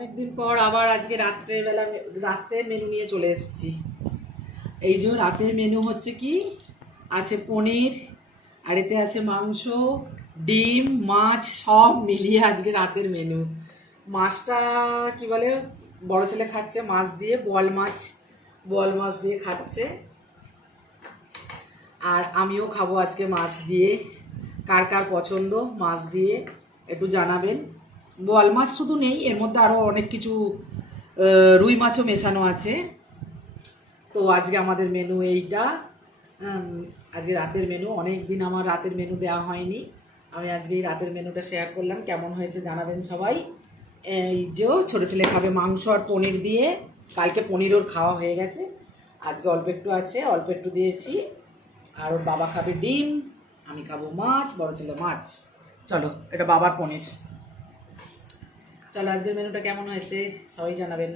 অনেকদিন পর আবার আজকে রাত্রেবেলা রাত্রে মেনু নিয়ে চলে এসেছি। এই যে রাতের মেনু হচ্ছে কি? আছে পনির, আর এতে আছে মাংস, ডিম, মাছ, সব মিলিয়ে আজকে রাতের মেনু মাছটা কি বলে? বড় ছেলে খাচ্ছে, মাছ দিয়ে, বোয়াল মাছ বোয়াল মাছ দিয়ে খাচ্ছে। আর আমিও খাব আজকে মাছ দিয়ে। কার কার পছন্দ, মাছ দিয়ে একটু জানাবেন। বোয়াল মাছ শুধু নেই, এর মধ্যে আরও অনেক কিছু রুই মাছও মেশানো আছে। তো আজকে আমাদের মেনু এইটা। আজকে রাতের মেনু অনেক দিন আমার রাতের মেনু দেওয়া হয়নি। আমি আজকে এই রাতের মেনুটা শেয়ার করলাম, কেমন হয়েছে জানাবেন সবাই। এই যে ছোটো ছেলে খাবে মাংস আর পনির দিয়ে, কালকে পনির ওর খাওয়া হয়ে গেছে। আজকে অল্প একটু আছে, অল্প একটু দিয়েছি। আর ওর বাবা খাবে ডিম, আমি খাব মাছ, বড় ছেলে মাছ। চলো, এটা বাবার পনির। চলো আজকের মেনুটা কেমন হয়েছে সবাই জানাবেন।